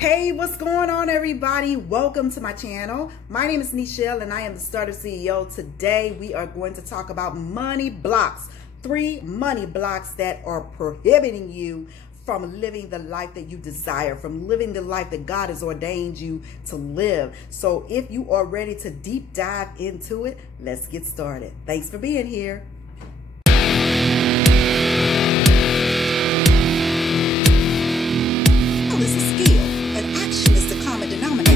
Hey, what's going on, everybody? Welcome to my channel. My name is Nichelle and I am the Startup CEO. Today we are going to talk about money blocks. 3 money blocks that are prohibiting you from living the life that you desire, from living the life that God has ordained you to live. So if you are ready to deep dive into it, let's get started. Thanks for being here. Is a skill, and action is the common denominator.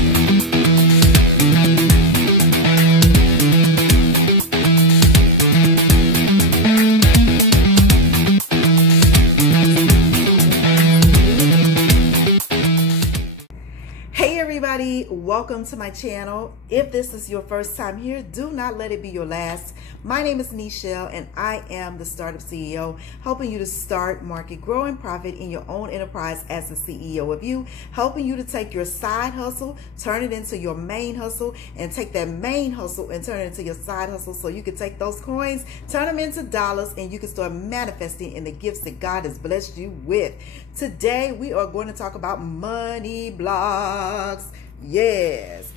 Hey everybody, welcome to my channel. If this is your first time here, do not let it be your last. My name is Nichelle and I am the Startup CEO, helping you to start, market, grow, and profit in your own enterprise as the CEO of you, helping you to take your side hustle, turn it into your main hustle, and take that main hustle and turn it into your side hustle so you can take those coins, turn them into dollars, and you can start manifesting in the gifts that God has blessed you with. Today, we are going to talk about money blocks. Yes.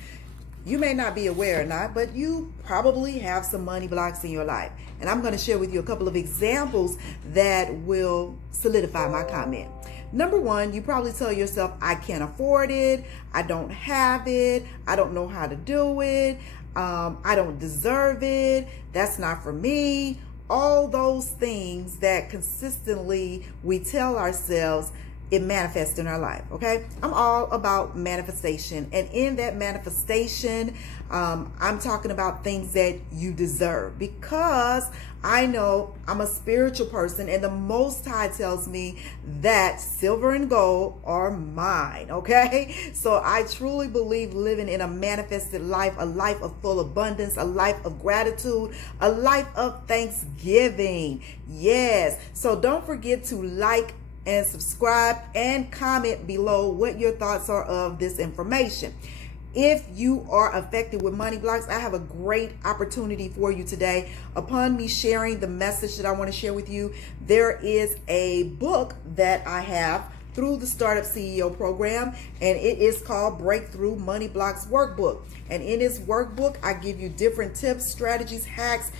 You may not be aware or not, but you probably have some money blocks in your life. And I'm going to share with you a couple of examples that will solidify my comment. Number one, you probably tell yourself, I can't afford it. I don't have it. I don't know how to do it. I don't deserve it. That's not for me. All those things that consistently we tell ourselves, it manifests in our life. Okay, I'm all about manifestation, and in that manifestation I'm talking about things that you deserve, because I know I'm a spiritual person and the Most High tells me that silver and gold are mine. Okay, so I truly believe living in a manifested life, a life of full abundance, a life of gratitude, a life of thanksgiving. Yes, so don't forget to like and subscribe and comment below what your thoughts are of this information. If you are affected with money blocks, I have a great opportunity for you today. Upon me sharing the message that I want to share with you, there is a book that I have through the Startup CEO program, and it is called Breakthrough Money Blocks Workbook. And in this workbook, I give you different tips, strategies, hacks.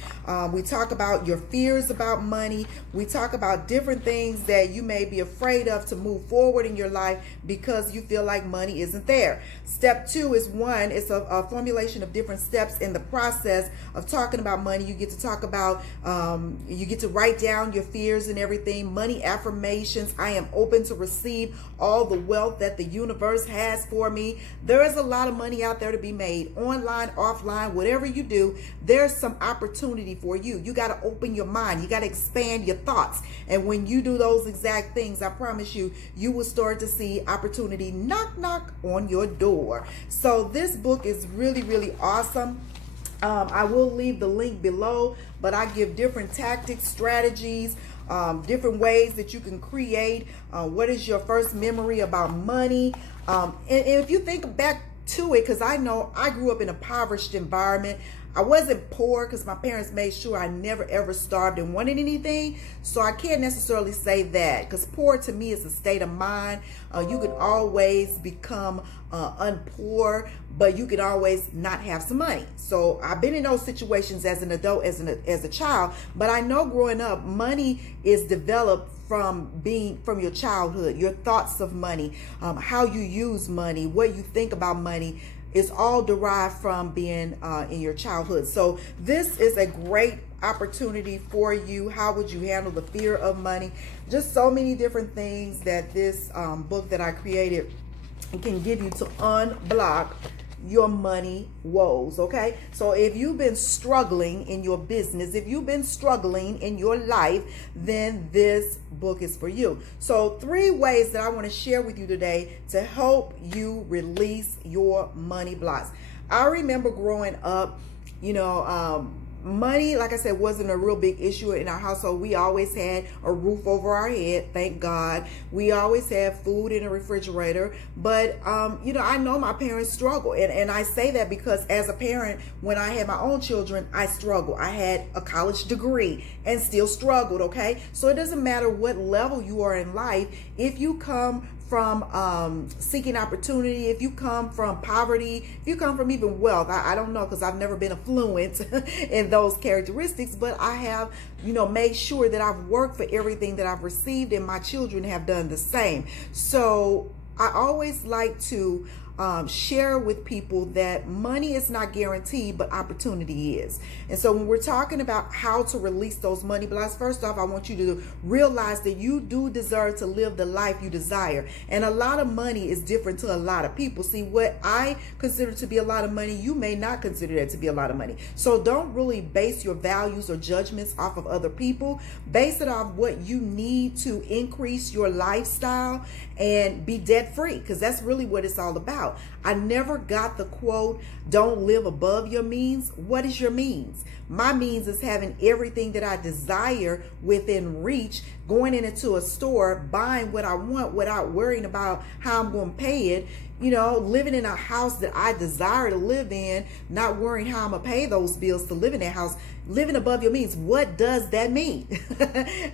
We talk about your fears about money. We talk about different things that you may be afraid of to move forward in your life because you feel like money isn't there. Step 2 is it's a formulation of different steps in the process of talking about money. You get to talk about, you get to write down your fears and everything, money affirmations. I am open to receive all the wealth that the universe has for me. There is a lot of money out there to be made. Online, offline, whatever you do, there's some opportunity for you. You got to open your mind. You got to expand your thoughts. And when you do those exact things, I promise you, you will start to see opportunity knock, knock on your door. So this book is really, really awesome. I will leave the link below, but I give different tactics, strategies, different ways that you can create. What is your first memory about money? And if you think back to it, because I know I grew up in a impoverished environment. I wasn't poor because my parents made sure I never ever starved and wanted anything. So I can't necessarily say that, because poor to me is a state of mind. You can always become unpoor, but you can always not have some money. So I've been in those situations as an adult, as a child, but I know growing up, money is developed from your childhood. Your thoughts of money, how you use money, what you think about money, is all derived from being in your childhood. So this is a great opportunity for you. How would you handle the fear of money? Just so many different things that this book that I created can give you to unblock your money woes. Okay, so if you've been struggling in your business, if you've been struggling in your life, then this book is for you. So 3 ways that I want to share with you today to help you release your money blocks. I remember growing up, you know, money, like I said, wasn't a real big issue in our household. We always had a roof over our head, thank God. We always had food in the refrigerator. But, you know, I know my parents struggled. And I say that because as a parent, when I had my own children, I struggled. I had a college degree and still struggled, okay? So it doesn't matter what level you are in life. If you come from seeking opportunity, if you come from poverty, if you come from even wealth, I don't know, because I've never been affluent in those characteristics, but I have, you know, made sure that I've worked for everything that I've received, and my children have done the same. So I always like to share with people that money is not guaranteed, but opportunity is. And so when we're talking about how to release those money blocks, first off, I want you to realize that you do deserve to live the life you desire. And a lot of money is different to a lot of people. See, what I consider to be a lot of money, you may not consider that to be a lot of money. So don't really base your values or judgments off of other people. Base it off what you need to increase your lifestyle and be debt free, because that's really what it's all about. I never got the quote, don't live above your means. What is your means? My means is having everything that I desire within reach, going into a store, buying what I want without worrying about how I'm going to pay it, you know, living in a house that I desire to live in, not worrying how I'm going to pay those bills to live in that house. Living above your means, what does that mean?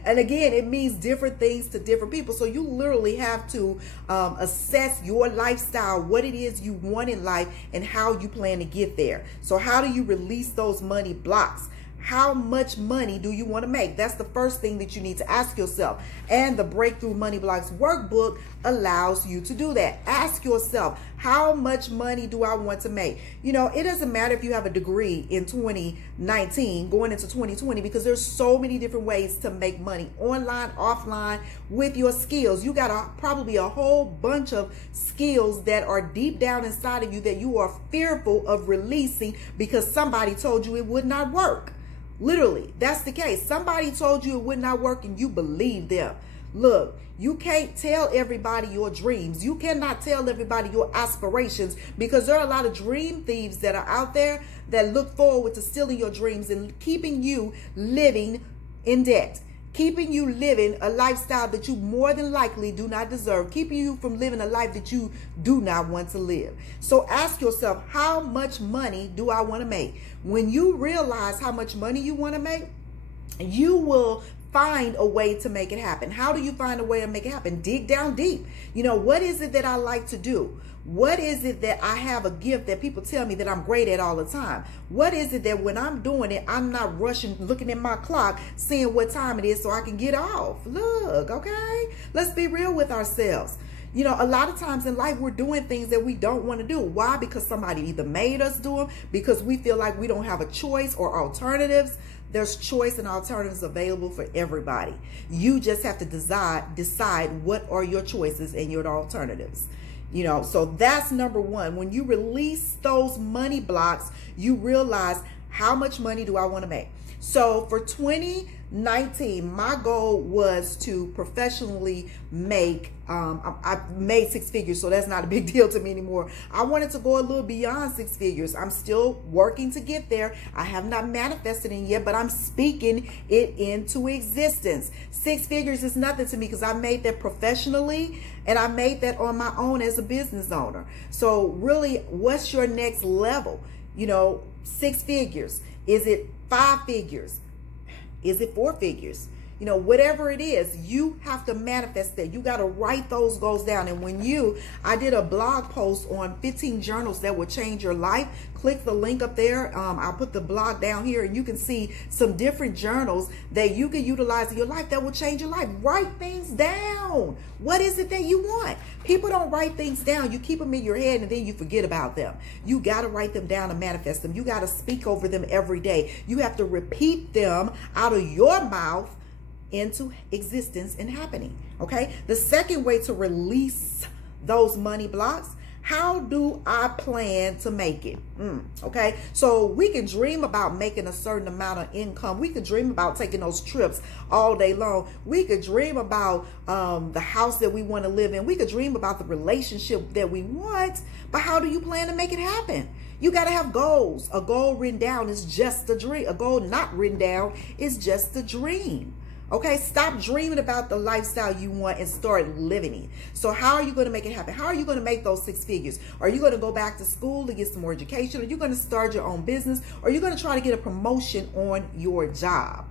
And again, it means different things to different people. So you literally have to assess your lifestyle, what it is you want in life, and how you plan to get there. So how do you release those money blocks? How much money do you want to make? That's the first thing that you need to ask yourself. And the Breakthrough Money Blocks workbook allows you to do that. Ask yourself, how much money do I want to make? You know, it doesn't matter if you have a degree in 2019 going into 2020, because there's so many different ways to make money, online, offline, with your skills. You got probably a whole bunch of skills that are deep down inside of you that you are fearful of releasing because somebody told you it would not work. Literally, that's the case. Somebody told you it would not work and you believe them. Look, you can't tell everybody your dreams. You cannot tell everybody your aspirations, because there are a lot of dream thieves that are out there that look forward to stealing your dreams and keeping you living in debt, keeping you living a lifestyle that you more than likely do not deserve, keeping you from living a life that you do not want to live. So ask yourself, how much money do I want to make? When you realize how much money you want to make, you will find a way to make it happen. How do you find a way to make it happen? Dig down deep. You know, what is it that I like to do? What is it that I have a gift that people tell me that I'm great at all the time? What is it that when I'm doing it, I'm not rushing, looking at my clock, seeing what time it is so I can get off? Look, okay? Let's be real with ourselves. You know, a lot of times in life, we're doing things that we don't want to do. Why? Because somebody either made us do them, because we feel like we don't have a choice or alternatives. There's choice and alternatives available for everybody. You just have to decide what are your choices and your alternatives. You know, so that's number one. When you release those money blocks, you realize, how much money do I want to make? So for 2019, my goal was to professionally make, I made 6 figures, so that's not a big deal to me anymore. I wanted to go a little beyond 6 figures. I'm still working to get there. I have not manifested it yet, but I'm speaking it into existence. 6 figures is nothing to me, because I made that professionally, and I made that on my own as a business owner. So really, what's your next level? You know, 6 figures. Is it 5 figures? Is it 4 figures? You know, whatever it is, you have to manifest that. You got to write those goals down. And when I did a blog post on 15 journals that will change your life. Click the link up there. I'll put the blog down here, and you can see some different journals that you can utilize in your life that will change your life. Write things down. What is it that you want? People don't write things down. You keep them in your head and then you forget about them. You got to write them down and manifest them. You got to speak over them every day. You have to repeat them out of your mouth into existence and happening. Okay. The second way to release those money blocks, how do I plan to make it? Okay. So we can dream about making a certain amount of income. We could dream about taking those trips all day long. We could dream about the house that we want to live in. We could dream about the relationship that we want. But how do you plan to make it happen? You got to have goals. A goal written down is just a dream. A goal not written down is just a dream. Okay, stop dreaming about the lifestyle you want and start living it. So how are you going to make it happen? How are you going to make those 6 figures? Are you going to go back to school to get some more education? Are you going to start your own business? Or are you going to try to get a promotion on your job?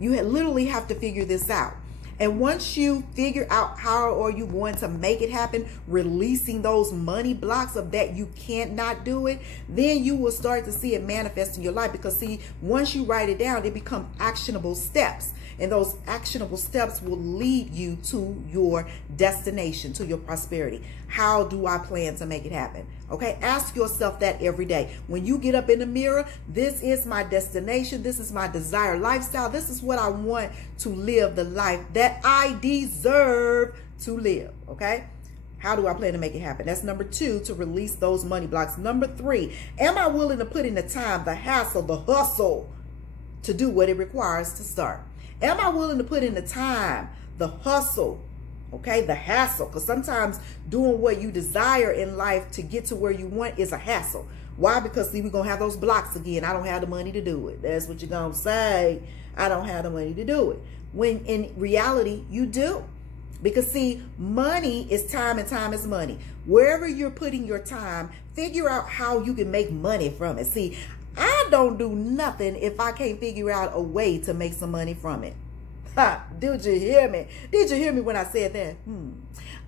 You literally have to figure this out. And once you figure out how are you going to make it happen, releasing those money blocks of that you can't not do it, then you will start to see it manifest in your life. Because see, once you write it down, they become actionable steps. And those actionable steps will lead you to your destination, to your prosperity. How do I plan to make it happen? Okay, ask yourself that every day. When you get up in the mirror, this is my destination. This is my desired lifestyle. This is what I want to live, the life that I deserve to live. Okay, how do I plan to make it happen? That's number 2, to release those money blocks. Number 3, am I willing to put in the time, the hassle, the hustle to do what it requires to start? Am I willing to put in the time, the hustle, okay, the hassle? Because sometimes doing what you desire in life to get to where you want is a hassle. Why? Because see, we're going to have those blocks again. I don't have the money to do it. That's what you're going to say. I don't have the money to do it. When in reality, you do. Because see, money is time and time is money. Wherever you're putting your time, figure out how you can make money from it. See, I don't do nothing if I can't figure out a way to make some money from it. Ha, did you hear me? Did you hear me when I said that?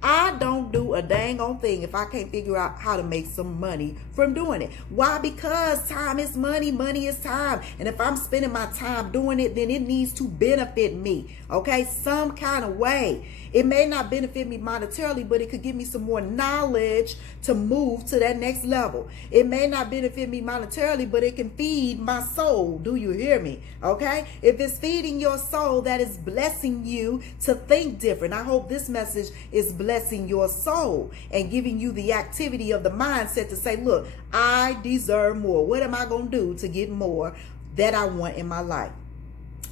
I don't do a dang on thing if I can't figure out how to make some money from doing it. Why? Because time is money. Money is time. And if I'm spending my time doing it, then it needs to benefit me. Okay? Some kind of way. It may not benefit me monetarily, but it could give me some more knowledge to move to that next level. It may not benefit me monetarily, but it can feed my soul. Do you hear me? Okay? If it's feeding your soul, that is blessing you to think different. I hope this message is blessing your soul and giving you the activity of the mindset to say, look, I deserve more. What am I going to do to get more that I want in my life?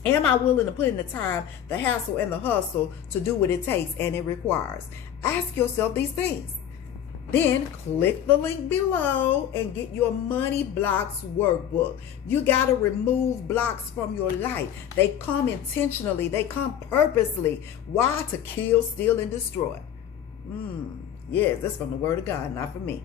Am I willing to put in the time, the hassle, and the hustle to do what it takes and it requires? Ask yourself these things. Then click the link below and get your money blocks workbook. You got to remove blocks from your life. They come intentionally. They come purposely. Why? To kill, steal, and destroy. Yes, that's from the word of God, not from me.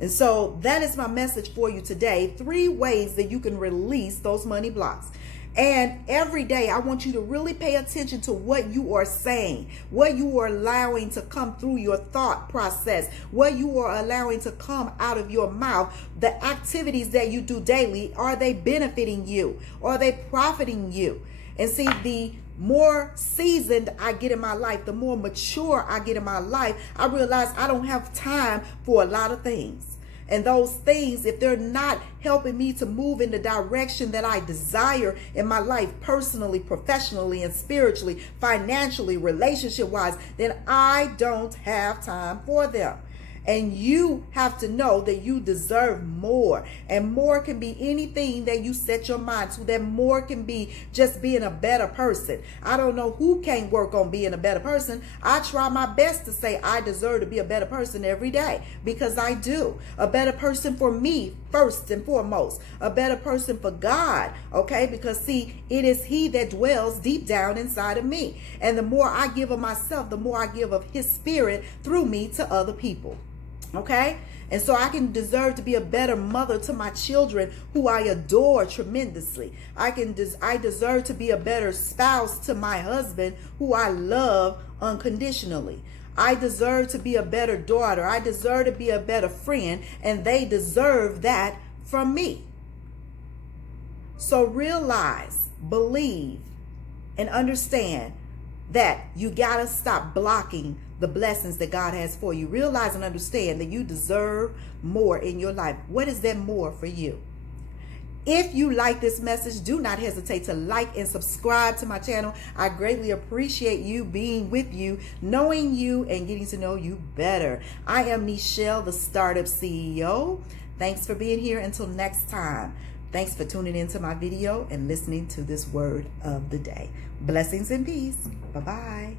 And so that is my message for you today. 3 ways that you can release those money blocks. And every day, I want you to really pay attention to what you are saying, what you are allowing to come through your thought process, what you are allowing to come out of your mouth. The activities that you do daily, are they benefiting you? Are they profiting you? And see, the more seasoned I get in my life, the more mature I get in my life, I realize I don't have time for a lot of things. And those things, if they're not helping me to move in the direction that I desire in my life, personally, professionally, and spiritually, financially, relationship-wise, then I don't have time for them. And you have to know that you deserve more. And more can be anything that you set your mind to. That more can be just being a better person. I don't know who can't work on being a better person. I try my best to say I deserve to be a better person every day. Because I do. A better person for me first and foremost. A better person for God. Okay? Because see, it is He that dwells deep down inside of me. And the more I give of myself, the more I give of His Spirit through me to other people. Okay? And so I can deserve to be a better mother to my children who I adore tremendously. I deserve to be a better spouse to my husband who I love unconditionally. I deserve to be a better daughter. I deserve to be a better friend, and they deserve that from me. So realize, believe, and understand that you got to stop blocking the blessings that God has for you. Realize and understand that you deserve more in your life. What is that more for you? If you like this message, do not hesitate to like and subscribe to my channel. I greatly appreciate you being with you, knowing you, and getting to know you better. I am Nichelle, the Startup CEO. Thanks for being here. Until next time. Thanks for tuning into my video and listening to this word of the day. Blessings and peace. Bye-bye.